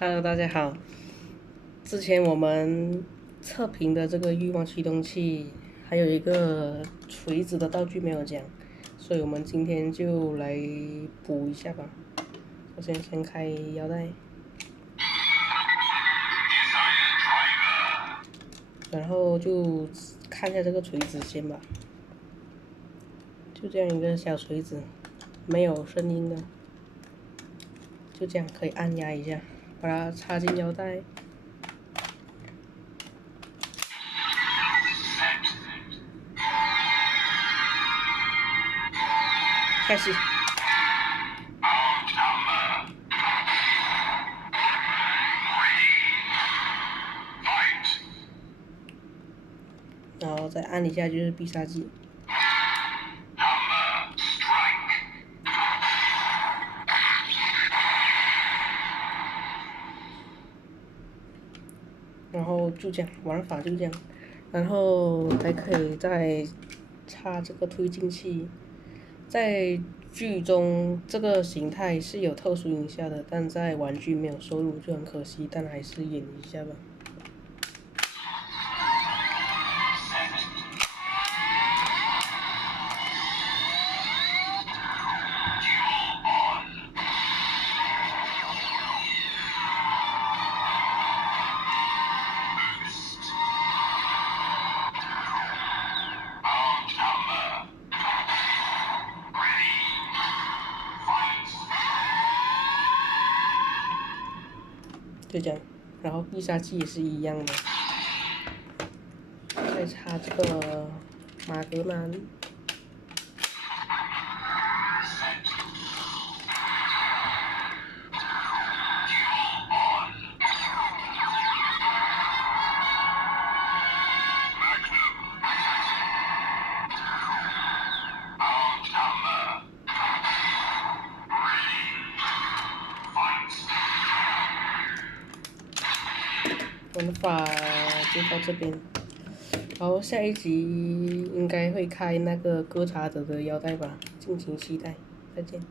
Hello，大家好。之前我们测评的这个欲望驱动器，还有一个锤子的道具没有讲，所以我们今天就来补一下吧。首先开腰带，然后就看一下这个锤子先吧。就这样一个小锤子，没有声音的，就这样可以按压一下，把它插进腰带。开始。然后再按一下就是必杀技。然后就这样，玩法就这样，然后还可以再插这个推进器。在剧中这个形态是有特殊音效的，但在玩具没有收录，就很可惜，但还是演一下吧。就这样，然后必杀技也是一样的。再插这个马格南。玩法就到这边，然后下一集应该会开那个哥查德的腰带吧，敬请期待，再见。